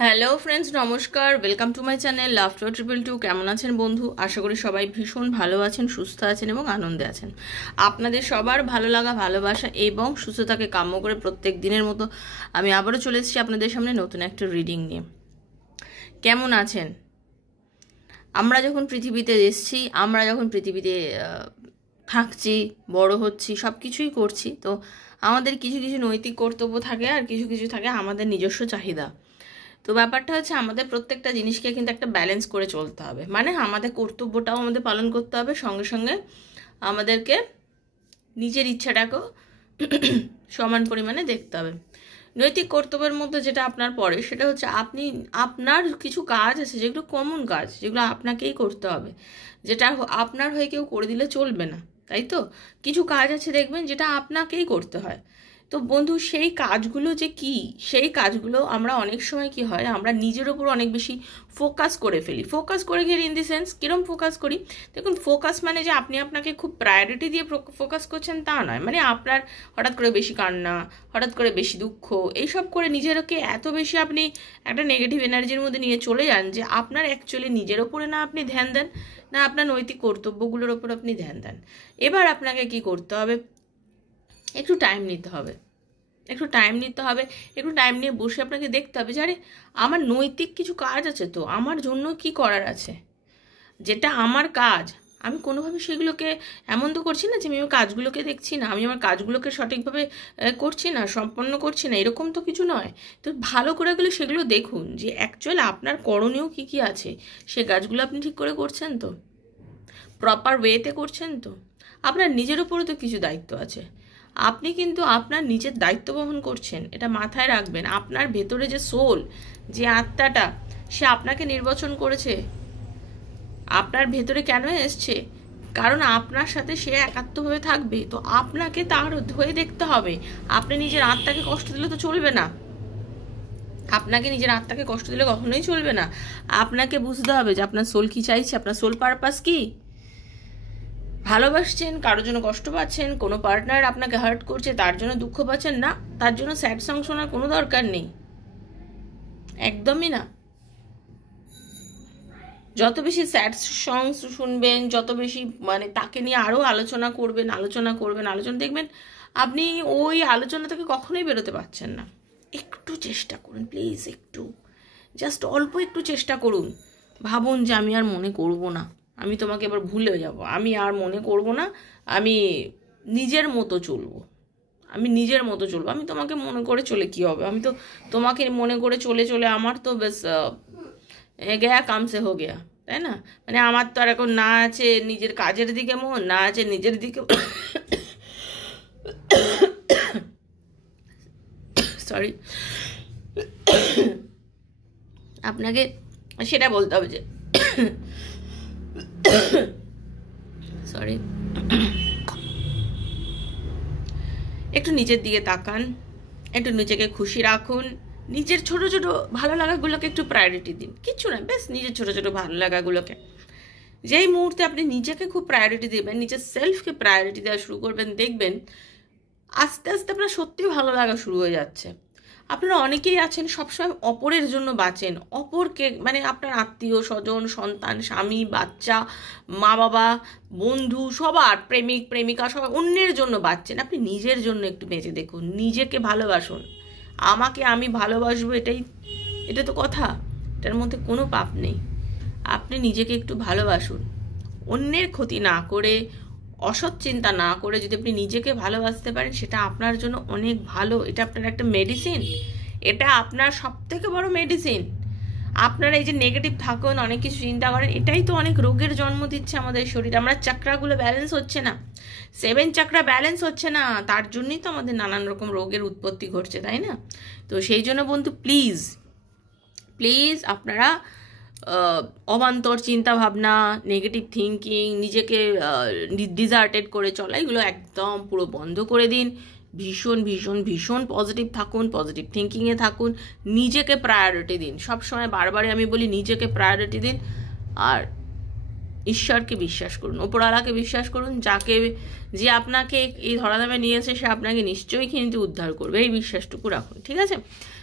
Hello friends, নমস্কার। Welcome to my channel laughter 222। কেমন আছেন বন্ধু? আশা করি সবাই ভীষণ ভালো আছেন, সুস্থ আছেন এবং আনন্দে আছেন। আপনাদের সবার ভালো লাগা, ভালোবাসা এবং সুস্থতাকে কাম্য করে প্রত্যেক দিনের মতো আমি আবারও চলে এসেছি আপনাদের সামনে নতুন একটা রিডিং নিয়ে। কেমন আছেন? আমরা যখন পৃথিবীতে এসেছি, আমরা যখন পৃথিবীতে থাকছি, বড় হচ্ছি, সব কিছুই করছি, তো আমাদের কিছু কিছু নৈতিক কর্তব্য থাকে আর কিছু কিছু থাকে আমাদের নিজস্ব চাহিদা। তো ব্যাপারটা হচ্ছে আমাদের প্রত্যেকটা জিনিসকে কিন্তু একটা ব্যালেন্স করে চলতে হবে। মানে আমাদের কর্তব্যটাও আমাদের পালন করতে হবে, সঙ্গে সঙ্গে আমাদেরকে নিজের ইচ্ছাটাকেও সমান পরিমাণে দেখতে হবে। নৈতিক কর্তব্যের মধ্যে যেটা আপনার পড়ে সেটা হচ্ছে আপনার কিছু কাজ আছে যেগুলো কমন কাজ, যেগুলো আপনাকেই করতে হবে, যেটা আপনার হয়ে কেউ করে দিলে চলবে না, তাই তো? কিছু কাজ আছে দেখবেন যেটা আপনাকেই করতে হয়। তো বন্ধু, সেই কাজগুলো যে কি, সেই কাজগুলো আমরা অনেক সময় কি হয়, আমরা নিজের ওপর অনেক বেশি ফোকাস করে ফেলি। ফোকাস করে গেলে ইন দি সেন্স কিরম ফোকাস করি? দেখুন, ফোকাস মানে যে আপনি আপনাকে খুব প্রায়োরিটি দিয়ে ফোকাস করছেন তা নয়। মানে আপনার হঠাৎ করে বেশি কান্না, হঠাৎ করে বেশি দুঃখ, এইসব করে নিজেরকে এত বেশি আপনি একটা নেগেটিভ এনার্জির মধ্যে নিয়ে চলে যান যে আপনার অ্যাকচুয়ালি নিজের ওপরে না আপনি ধ্যান দেন, না আপনার নৈতিক কর্তব্যগুলোর ওপর আপনি ধ্যান দেন। এবার আপনাকে কি করতে হবে? একটু টাইম নিতে হবে, একটু টাইম নিতে হবে। একটু টাইম নিয়ে বসে আপনাকে দেখতে হবে যে আরে, আমার নৈতিক কিছু কাজ আছে, তো আমার জন্য কি করার আছে, যেটা আমার কাজ। আমি কোনোভাবে সেগুলোকে এমন তো করছি না যে আমি আমার কাজগুলোকে দেখছি না, আমি আমার কাজগুলোকে সঠিকভাবে করছি না, সম্পন্ন করছি না, এরকম তো কিছু নয়। তো ভালো করে গেলে সেগুলো দেখুন যে অ্যাকচুয়াল আপনার করণীয় কী কী আছে, সে কাজগুলো আপনি ঠিক করে করছেন তো, প্রপার ওয়েতে করছেন তো। আপনার নিজের উপরও তো কিছু দায়িত্ব আছে, আপনি কিন্তু আপনার নিজের দায়িত্ব বহন করছেন, এটা মাথায় রাখবেন। আপনার ভেতরে যে সোল, যে আত্মাটা, সে আপনাকে নির্বাচন করেছে, আপনার ভেতরে কেন এসছে? কারণ আপনার সাথে সে একাত্মভাবে থাকবে, তো আপনাকে তার হয়ে দেখতে হবে। আপনি নিজের আত্মাকে কষ্ট দিলে তো চলবে না, আপনাকে নিজের আত্মাকে কষ্ট দিলে কখনোই চলবে না। আপনাকে বুঝতে হবে যে আপনার সোল কি চাইছে, আপনার সোল পারপাস কি। ভালোবাসছেন, কারোর জন্য কষ্ট পাচ্ছেন, কোনো পার্টনার আপনাকে হার্ট করছে, তার জন্য দুঃখ পাচ্ছেন না, তার জন্য স্যাড সং শোনার কোনো দরকার নেই, একদমই না। যত বেশি স্যাড সংস শুনবেন, যত বেশি মানে তাকে নিয়ে আরও আলোচনা করবেন, আলোচনা দেখবেন আপনি ওই আলোচনা থেকে কখনোই বেরোতে পারছেন না। একটু চেষ্টা করুন প্লিজ, একটু, জাস্ট অল্প একটু চেষ্টা করুন। ভাবুন যে আমি আর মনে করব না, আমি তোমাকে এবার ভুলে যাব, আমি আর মনে করব না, আমি নিজের মতো চলবো, আমি তোমাকে মনে করে চলে কি হবে? আমি তো তোমাকে মনে করে চলে চলে আমার তো বেশ গেয়া কামসে হো গেয়া, তাই না? মানে আমার তো আর এখন না আছে নিজের কাজের দিকে মন, না আছে নিজের দিকে সরি, আপনাকে সেটা বলতে হবে যে সরি, একটু নিচের দিকে তাকান, একটু নিজেকে খুশি রাখুন, নিজের ছোট ছোট ভালো লাগাগুলোকে একটু প্রায়োরিটি দিন। কিচ্ছু না, বেশ নিজের ছোট ছোট ভালো লাগাগুলোকে, যেই মুহূর্তে আপনি নিজেকে খুব প্রায়োরিটি দেবেন, নিজের সেলফকে প্রায়োরিটি দেওয়া শুরু করবেন, দেখবেন আস্তে আস্তে আপনার সত্যিই ভালো লাগা শুরু হয়ে যাচ্ছে। আপনারা অনেকেই আছেন সবসময় অপরের জন্য বাঁচেন, অপরকে মানে আপনার আত্মীয় স্বজন, সন্তান, স্বামী, বাচ্চা, মা বাবা, বন্ধু, সবার প্রেমিক প্রেমিকা, সবাই অন্যের জন্য বাঁচছেন। আপনি নিজের জন্য একটু বেঁচে দেখুন, নিজেকে ভালোবাসুন। আমাকে আমি ভালোবাসবো, এটা তো কথা, এটার মধ্যে কোনো পাপ নেই। আপনি নিজেকে একটু ভালোবাসুন, অন্যের ক্ষতি না করে, অসৎ চিন্তা না করে যদি আপনি নিজেকে ভালোবাসতে পারেন, সেটা আপনার জন্য অনেক ভালো। এটা আপনার একটা মেডিসিন, এটা আপনার সব থেকে বড় মেডিসিন। আপনারা এই যে নেগেটিভ থাকুন, অনেক কিছু চিন্তা করেন, এটাই তো অনেক রোগের জন্ম দিচ্ছে আমাদের শরীরে। আমরা চাকরাগুলো ব্যালেন্স হচ্ছে না, 7 চাকরা ব্যালেন্স হচ্ছে না, তার জন্যই তো আমাদের নানান রকম রোগের উৎপত্তি ঘটছে, তাই না? তো সেই জন্য বন্ধু, প্লিজ প্লিজ আপনারা অবান্তর চিন্তা ভাবনা, নেগেটিভ থিঙ্কিং, নিজেকে ডিজার্টেড করে চলা, এগুলো একদম পুরো বন্ধ করে দিন। ভীষণ ভীষণ ভীষণ পজিটিভ থাকুন, পজিটিভ থিঙ্কিংয়ে থাকুন, নিজেকে প্রায়োরিটি দিন। সবসময় বারবারই আমি বলি নিজেকে প্রায়োরিটি দিন, আর ঈশ্বরকে বিশ্বাস করুন, ওপরওয়ালাকে বিশ্বাস করুন, যে আপনাকে এই ধরাধামে নিয়েছে সে আপনাকে নিশ্চয়ই কিন্তু উদ্ধার করবে, এই বিশ্বাসটুকু রাখুন, ঠিক আছে?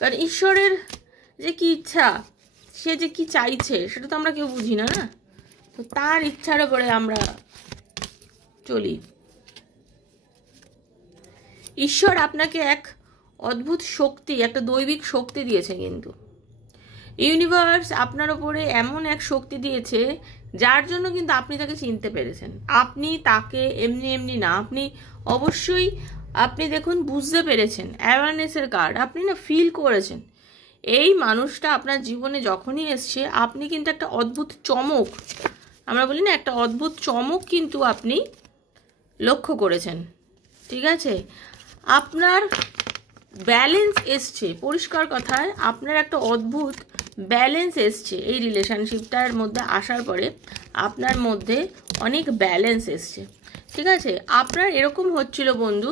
কারণ ঈশ্বরের যে কি ইচ্ছা, সে যে কি চাইছে সেটা তো আমরা কেউ বুঝি না, না? তো তার ইচ্ছার উপরে আমরা চলি। ঈশ্বর আপনাকে এক অদ্ভুত শক্তি, একটা দৈবিক শক্তি দিয়েছে, কিন্তু ইউনিভার্স আপনার ওপরে এমন এক শক্তি দিয়েছে যার জন্য কিন্তু আপনি তাকে চিনতে পেরেছেন। আপনি তাকে এমনি এমনি না, আপনি অবশ্যই আপনি দেখুন বুঝতে পেরেছেন, অ্যাওয়ারনেসের কার্ড আপনি না ফিল করেছেন। এই মানুষটা আপনার জীবনে যখনই এসছে আপনি কিন্তু একটা অদ্ভুত চমক, আমরা বলি না, একটা অদ্ভুত চমক কিন্তু আপনি লক্ষ্য করেছেন। ঠিক আছে, আপনার ব্যালেন্স এসছে, পরিষ্কার কথায় আপনার একটা অদ্ভুত ব্যালেন্স এসছে। এই রিলেশনশিপটার মধ্যে আসার পরে আপনার মধ্যে অনেক ব্যালেন্স এসছে। ঠিক আছে, আপনার এরকম হচ্ছিল বন্ধু,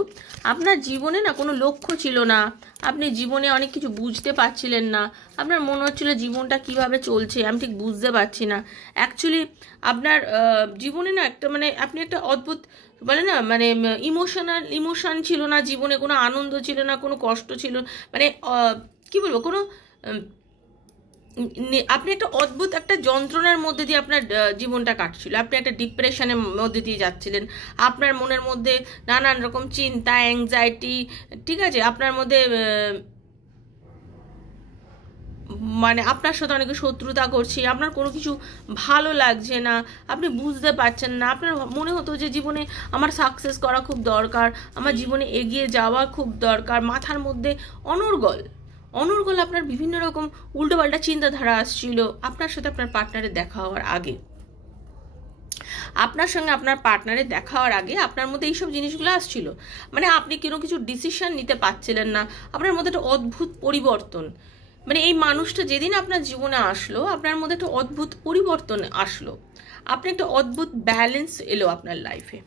আপনার জীবনে না কোনো লক্ষ্য ছিল না, আপনি জীবনে অনেক কিছু বুঝতে পারছিলেন না, আপনার মনে হচ্ছিল জীবনটা কিভাবে চলছে আমি ঠিক বুঝতে পারছি না। অ্যাকচুয়ালি আপনার জীবনে না একটা মানে আপনি একটা অদ্ভুত বলে না, মানে ইমোশন ছিল না জীবনে, কোনো আনন্দ ছিল না, কোনো কষ্ট ছিল, মানে কি বলবো, কোনো আপনি একটা অদ্ভুত একটা যন্ত্রণার মধ্যে দিয়ে আপনার জীবনটা কাটছিল। আপনি একটা ডিপ্রেশনের মধ্যে দিয়ে যাচ্ছিলেন, আপনার মনের মধ্যে নানান রকম চিন্তা, অ্যাংজাইটি, ঠিক আছে, আপনার মধ্যে মানে আপনার সাথে অনেকে শত্রুতা করছে, আপনার কোনো কিছু ভালো লাগছে না, আপনি বুঝতে পারছেন না, আপনার মনে হতো যে জীবনে আমার সাকসেস করা খুব দরকার, আমার জীবনে এগিয়ে যাওয়া খুব দরকার, মাথার মধ্যে অনর্গল আপনার বিভিন্ন রকম উল্টোপাল্টা চিন্তাধারা আসছিল আপনার সাথে আপনার পার্টনারের দেখা হওয়ার আগে। আপনার সঙ্গে আপনার পার্টনারের দেখা হওয়ার আগে আপনার মধ্যে এইসব জিনিসগুলো আসছিল, মানে আপনি কোনো কিছু ডিসিশন নিতে পারছিলেন না, আপনার মধ্যে একটা অদ্ভুত পরিবর্তন, মানে এই মানুষটা যেদিন আপনার জীবনে আসলো আপনার মধ্যে একটা অদ্ভুত পরিবর্তন আসলো, আপনি একটা অদ্ভুত ব্যালেন্স এলো আপনার লাইফে,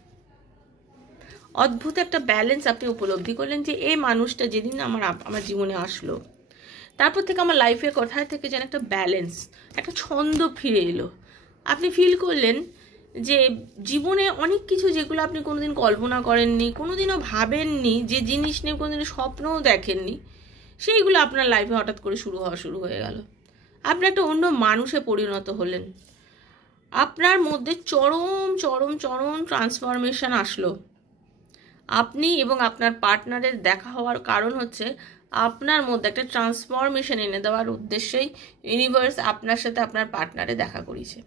অদ্ভুত একটা ব্যালেন্স আপনি উপলব্ধি করলেন যে এই মানুষটা যেদিন আমার জীবনে আসলো তারপর থেকে আমার লাইফের কোথায় থেকে যেন একটা ব্যালেন্স, একটা ছন্দ ফিরে এলো। আপনি ফিল করলেন যে জীবনে অনেক কিছু যেগুলো আপনি কোনোদিন কল্পনা করেননি, কোনোদিনও ভাবেননি, যে জিনিস নিয়ে কোনোদিনও স্বপ্নও দেখেননি, সেইগুলো আপনার লাইফে হঠাৎ করে শুরু হয়ে গেল। আপনি একটা অন্য মানুষে পরিণত হলেন, আপনার মধ্যে চরম চরম চরম ট্রান্সফরমেশন আসলো। আপনি এবং আপনার পার্টনারের দেখা হওয়ার কারণ হচ্ছে আপনার মধ্যে একটা ট্রান্সফরমেশন এনে দেওয়ার উদ্দেশ্যেই ইউনিভার্স আপনার সাথে আপনার পার্টনারে দেখা করিয়েছে।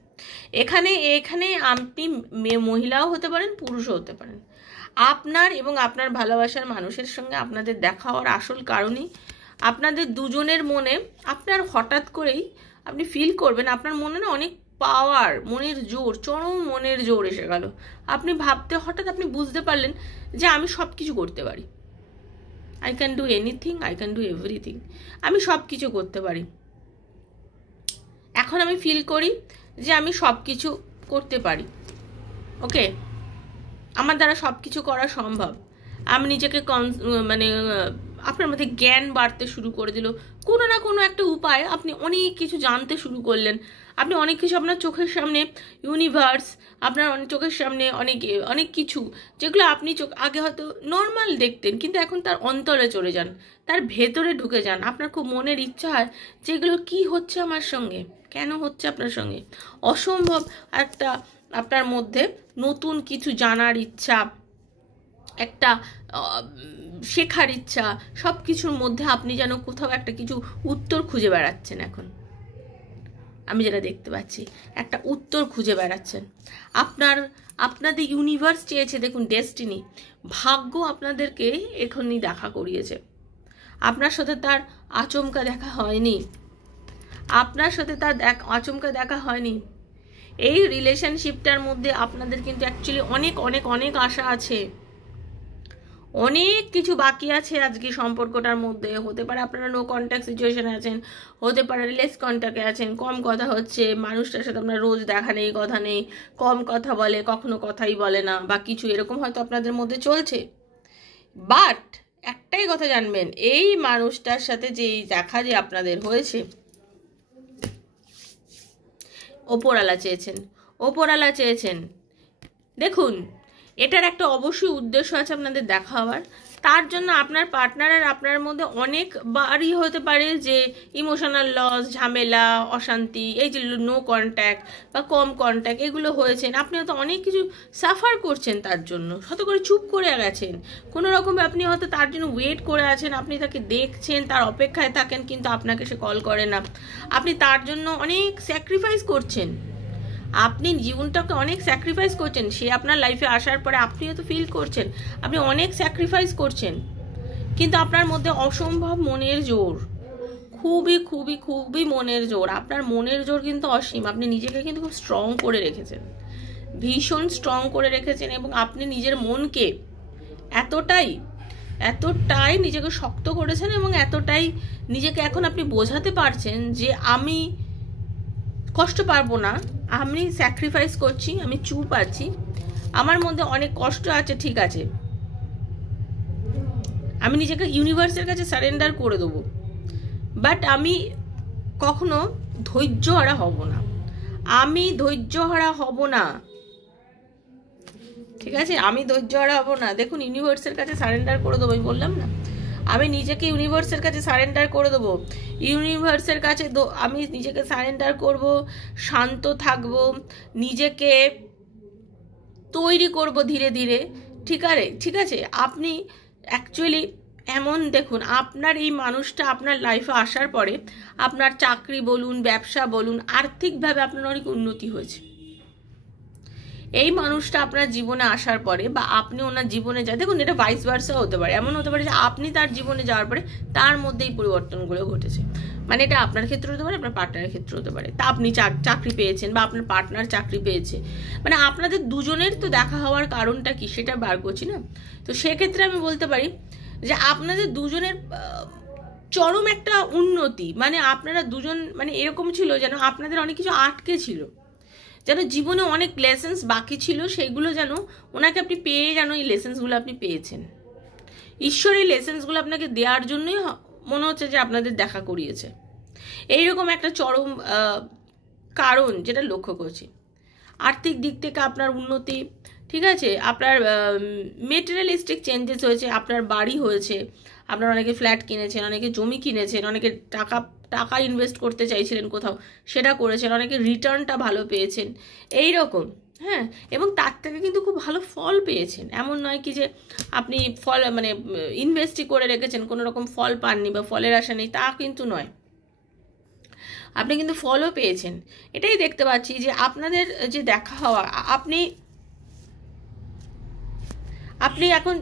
এখানে আপনি মহিলাও হতে পারেন, পুরুষও হতে পারেন, আপনার এবং আপনার ভালোবাসার মানুষের সঙ্গে আপনাদের দেখা হওয়ার আসল কারণই আপনাদের দুজনের মনে, আপনার হঠাৎ করেই আপনি ফিল করবেন আপনার মনে না অনেক পাওয়ার, মনের জোর, চরম মনের জোর এসে গেল। আপনি ভাবতে হঠাৎ আপনি বুঝতে পারলেন যে আমি সব কিছু করতে পারি, I can do anything, I can do everything, আমি সব কিছু করতে পারি। এখন আমি ফিল করি যে আমি সব কিছু করতে পারি, ওকে, আমার দ্বারা সব কিছু করা সম্ভব। আমি নিজেকে মানে আপনার মধ্যে জ্ঞান বাড়তে শুরু করে দিল, কোনো না কোনো একটা উপায় আপনি অনেক কিছু জানতে শুরু করলেন, আপনি অনেক কিছু আপনার চোখের সামনে ইউনিভার্স, আপনার চোখের সামনে অনেক কিছু যেগুলো আপনি আগে হয়তো নর্মাল দেখতেন, কিন্তু এখন তার অন্তরে চলে যান, তার ভেতরে ঢুকে যান, আপনার খুব মনের ইচ্ছা হয় যেগুলো কি হচ্ছে আমার সঙ্গে, কেন হচ্ছে আপনার সঙ্গে, অসম্ভব একটা আপনার মধ্যে নতুন কিছু জানার ইচ্ছা, একটা শেখার ইচ্ছা, সব কিছুর মধ্যে আপনি যেন কোথাও একটা কিছু উত্তর খুঁজে বেড়াচ্ছেন। এখন আমি যেটা দেখতে পাচ্ছি একটা উত্তর খুঁজে বেড়াচ্ছেন। আপনাদের ইউনিভার্স চেয়েছে, দেখুন ডেস্টিনি, ভাগ্য আপনাদেরকে এখনই দেখা করিয়েছে। আপনার সাথে তার আচমকা দেখা হয়নি, আপনার সাথে তার আচমকা দেখা হয়নি। এই রিলেশনশিপটার মধ্যে আপনাদের কিন্তু অ্যাকচুয়ালি অনেক অনেক অনেক আশা আছে, অনেক কিছু বাকি আছে আজকে সম্পর্কটার মধ্যে। হতে পারে আপনারা নো কন্ট্যাক্ট সিচুয়েশনে আছেন, হতে পারে লেস কন্ট্যাক্টে আছেন, কম কথা হচ্ছে, মানুষটার সাথে আপনার রোজ দেখা নেই, কথা নেই, কম কথা বলে, কখনো কথাই বলে না, বা কিছু এরকম হয়তো আপনাদের মধ্যে চলছে। বাট একটাই কথা জানবেন, এই মানুষটার সাথে যেই দেখা যে আপনাদের হয়েছে, ওপরওয়ালা চেয়েছেন। দেখুন এটার একটা অবশ্যই উদ্দেশ্য আছে আপনাদের দেখা হওয়ার, তার জন্য আপনার পার্টনার আর আপনার মধ্যে অনেকবারই হতে পারে যে ইমোশনাল লস, ঝামেলা, অশান্তি, এই যে নো কন্ট্যাক্ট বা কম কন্ট্যাক্ট এগুলো হয়েছেন। আপনি হয়তো অনেক কিছু সাফার করছেন তার জন্য, হয়তো করে চুপ করে গেছেন কোনো রকমে, আপনি হয়তো তার জন্য ওয়েট করে আছেন, আপনি তাকে দেখছেন, তার অপেক্ষায় থাকেন, কিন্তু আপনাকে সে কল করে না। আপনি তার জন্য অনেক স্যাক্রিফাইস করছেন, আপনি জীবনটাকে অনেক স্যাক্রিফাইস করছেন। সে আপনার লাইফে আসার পরে আপনি হয়তো ফিল করছেন আপনি অনেক স্যাক্রিফাইস করছেন, কিন্তু আপনার মধ্যে অসম্ভব মনের জোর, খুবই খুবই খুবই মনের জোর। আপনার মনের জোর কিন্তু অসীম। আপনি নিজেকে কিন্তু খুব স্ট্রং করে রেখেছেন, ভীষণ স্ট্রং করে রেখেছেন, এবং আপনি নিজের মনকে এতটাই এতটাই নিজেকে শক্ত করেছেন, এবং এতটাই নিজেকে এখন আপনি বোঝাতে পারছেন যে আমি কষ্ট পারবো না, আমি স্যাক্রিফাইস করছি, আমি চুপ আছি, আমার মধ্যে অনেক কষ্ট আছে, ঠিক আছে, আমি নিজেকে ইউনিভার্সের কাছে সারেন্ডার করে দেবো, বাট আমি কখনো ধৈর্যহারা হব না, আমি ধৈর্যহারা হব না, ঠিক আছে, আমি ধৈর্যহারা হব না। দেখুন, ইউনিভার্সের কাছে সারেন্ডার করে দেবো, আমি বললাম না, আমি নিজেকে ইউনিভার্সের কাছে সারেন্ডার করে দেবো, ইউনিভার্সের কাছে আমি নিজেকে সারেন্ডার করব, শান্ত থাকব, নিজেকে তৈরি করব ধীরে ধীরে, ঠিক আছে। আপনি অ্যাকচুয়ালি এমন দেখুন, আপনার এই মানুষটা আপনার লাইফে আসার পরে আপনার চাকরি বলুন, ব্যবসা বলুন, আর্থিকভাবে আপনার অনেক উন্নতি হয়েছে। এই মানুষটা আপনার জীবনে আসার পরে বা আপনি ওনার জীবনে যা, দেখুন এটা ভাইস ভার্সা হতে পারে, এমন হতে পারে যে আপনি তার জীবনে যাওয়ার পরে তার মধ্যে এই পরিবর্তনগুলো ঘটেছে, মানে এটা আপনার ক্ষেত্রে হতে পারে, আপনার পার্টনারের ক্ষেত্রে হতে পারে। তা আপনি চাকরি পেয়েছেন বা আপনার পার্টনার চাকরি পেয়েছে, মানে আপনাদের দুজনের তো দেখা হওয়ার কারণটা কি সেটা বার করছি না। তো সেক্ষেত্রে আমি বলতে পারি যে আপনাদের দুজনের চরম একটা উন্নতি, মানে আপনারা দুজন মানে এরকম ছিল যেন আপনাদের অনেক কিছু আটকে ছিল, যেন জীবনে অনেক লেসেন্স বাকি ছিল, সেইগুলো যেন ওনাকে আপনি পেয়ে যেন এই লেসেন্সগুলো আপনি পেয়েছেন। ঈশ্বর এই লেসেন্সগুলো আপনাকে দেওয়ার জন্যই মনে হচ্ছে যে আপনাদের দেখা করিয়েছে, এইরকম একটা চরম কারণ যেটা লক্ষ্য করছি। আর্থিক দিক থেকে আপনার উন্নতি, ঠিক আছে, আপনার মেটেরিয়ালিস্টিক চেঞ্জেস হয়েছে, আপনার বাড়ি হয়েছে, আপনার অনেকে ফ্ল্যাট কিনেছেন, অনেকে জমি কিনেছেন, অনেকে টাকা ইনভেস্ট করতে চাইছিলেন কোথাও, সেটা করেছেন, অনেকে রিটার্নটা ভালো পেয়েছেন, এই রকম, হ্যাঁ। এবং তার থেকে কিন্তু খুব ভালো ফল পেয়েছেন, এমন নয় কি যে আপনি ফল মানে ইনভেস্টই করে রেখেছেন কোনো রকম ফল পাননি বা ফলের আশা নেই, তা কিন্তু নয়, আপনি কিন্তু ফলও পেয়েছেন। এটাই দেখতে পাচ্ছি যে আপনাদের যে দেখা হওয়া, আপনি এখন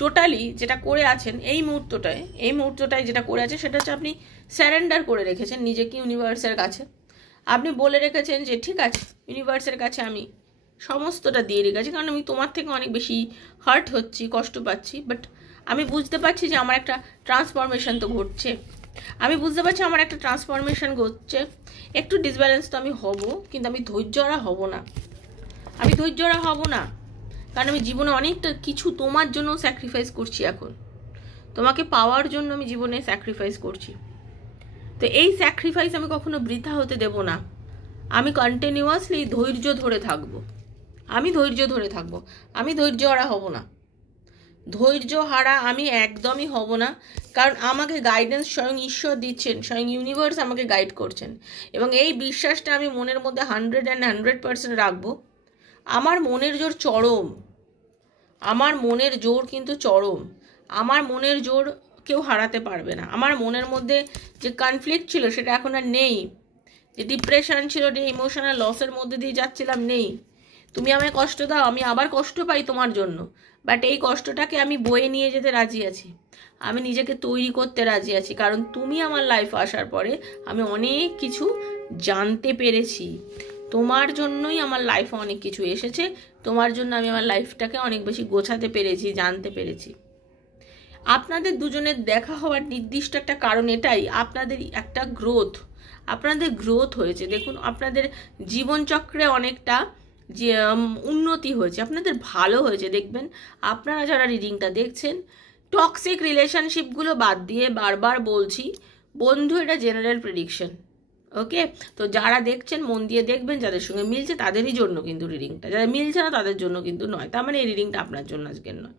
টোটালি যেটা করে আছেন এই মুহূর্তটায় যেটা করে আছেন সেটা হচ্ছে আপনি স্যারেন্ডার করে রেখেছেন নিজেকে ইউনিভার্সের কাছে। আপনি বলে রেখেছেন যে ঠিক আছে, ইউনিভার্সের কাছে আমি সমস্তটা দিয়ে রেখেছি, কারণ আমি তোমার থেকে অনেক বেশি হার্ট হচ্ছি, কষ্ট পাচ্ছি, বাট আমি বুঝতে পারছি যে আমার একটা ট্রান্সফরমেশন তো ঘটছে, আমি বুঝতে পারছি আমার একটা ট্রান্সফরমেশন ঘটছে, একটু ডিসব্যালেন্স তো আমি হব, কিন্তু আমি ধৈর্যহারা হব না, কারণ আমি জীবনে অনেকটা কিছু তোমার জন্য স্যাক্রিফাইস করছি, এখন তোমাকে পাওয়ার জন্য আমি জীবনে স্যাক্রিফাইস করছি। তো এই স্যাক্রিফাইস আমি কখনো বৃথা হতে দেব না, আমি কন্টিনিউয়াসলি ধৈর্য ধরে থাকবো, আমি ধৈর্যহারা হব না, ধৈর্যহারা আমি একদমই হব না, কারণ আমাকে গাইডেন্স স্বয়ং ঈশ্বর দিচ্ছেন, স্বয়ং ইউনিভার্স আমাকে গাইড করছেন, এবং এই বিশ্বাসটা আমি মনের মধ্যে 100% রাখবো। আমার মনের জোর চরম, আমার মনের জোর কিন্তু চরম, আমার মনের জোর কেউ হারাতে পারবে না। আমার মনের মধ্যে যে কনফ্লিক্ট ছিল সেটা এখন আর নেই, যে ডিপ্রেশন ছিল, যে ইমোশনাল লসের মধ্যে দিয়ে যাচ্ছিলাম, নেই। তুমি আমায় কষ্ট দাও, আমি আবার কষ্ট পাই তোমার জন্য, বাট এই কষ্টটাকে আমি বয়ে নিয়ে যেতে রাজি আছি, আমি নিজেকে তৈরি করতে রাজি আছি, কারণ তুমি আমার লাইফ আসার পরে আমি অনেক কিছু জানতে পেরেছি, তোমার জন্যই আমার লাইফে অনেক কিছু এসেছে, তোমার জন্য আমি আমার লাইফটাকে অনেক বেশি গোছাতে পেরেছি, জানতে পেরেছি। আপনাদের দুজনের দেখা হওয়ার নির্দিষ্ট একটা কারণ এটাই, আপনাদের একটা আপনাদের গ্রোথ হয়েছে। দেখুন, আপনাদের জীবনচক্রে অনেকটা যে উন্নতি হয়েছে, আপনাদের ভালো হয়েছে। দেখবেন আপনারা যারা রিডিংটা দেখছেন, টক্সিক রিলেশনশিপগুলো বাদ দিয়ে, বারবার বলছি বন্ধু, এটা জেনারেল প্রেডিকশন, ওকে? তো যারা দেখছেন মন দিয়ে দেখবেন, যাদের সঙ্গে মিলছে তাদেরই জন্য কিন্তু রিডিংটা, যারা মিলছে না তাদের জন্য কিন্তু নয়, তার মানে এই রিডিংটা আপনার জন্য আজকের নয়।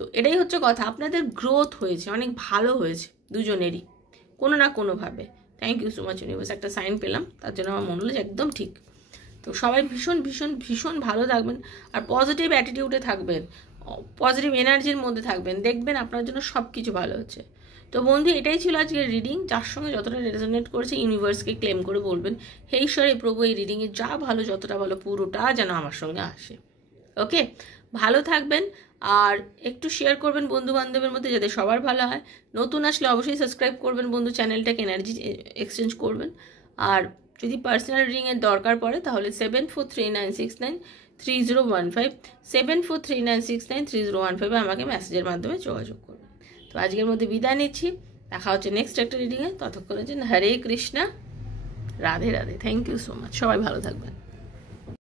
তো এটাই হচ্ছে কথা, আপনাদের গ্রোথ হয়েছে, অনেক ভালো হয়েছে দুজনেরই কোনো না কোনোভাবে। Thank you so much universe, একটা সাইন পেলাম, তার জন্য আমার মনে হলো যে একদম ঠিক। তো সবাই ভীষণ ভীষণ ভীষণ ভালো থাকবেন, আর পজিটিভ অ্যাটিটিউডে থাকবেন, পজিটিভ এনার্জির মধ্যে থাকবেন, দেখবেন আপনার জন্য সব কিছু ভালো হচ্ছে। তো বন্ধু, এটাই ছিল আজকের রিডিং, যার সঙ্গে যতটা রেজোনেট করেছে ইউনিভার্সকে ক্লেম করে বলবেন, হে ঈশ্বরে প্রভু, এই রিডিংয়ে যা ভালো, যতটা ভালো পুরোটা যেন আমার সঙ্গে আসে। ওকে, ভালো থাকবেন, আর একটু শেয়ার করবেন বন্ধু বান্ধবের মধ্যে যাতে সবার ভালো হয়। নতুন আসলে অবশ্যই সাবস্ক্রাইব করবেন বন্ধু, চ্যানেলটাকে এনার্জি এক্সচেঞ্জ করবেন। আর যদি পার্সোনাল রিডিংয়ের দরকার পড়ে তাহলে 7439693015 7439693015 আমাকে মেসেজের মাধ্যমে যোগাযোগ করবেন। তো আজকের মধ্যে বিদায় নিচ্ছি, দেখা হচ্ছে নেক্সট একটা রিডিংয়ে। ততক্ষণের জন্য Hare Krishna, Radhe Radhe. Thank you so much, সবাই ভালো থাকবেন।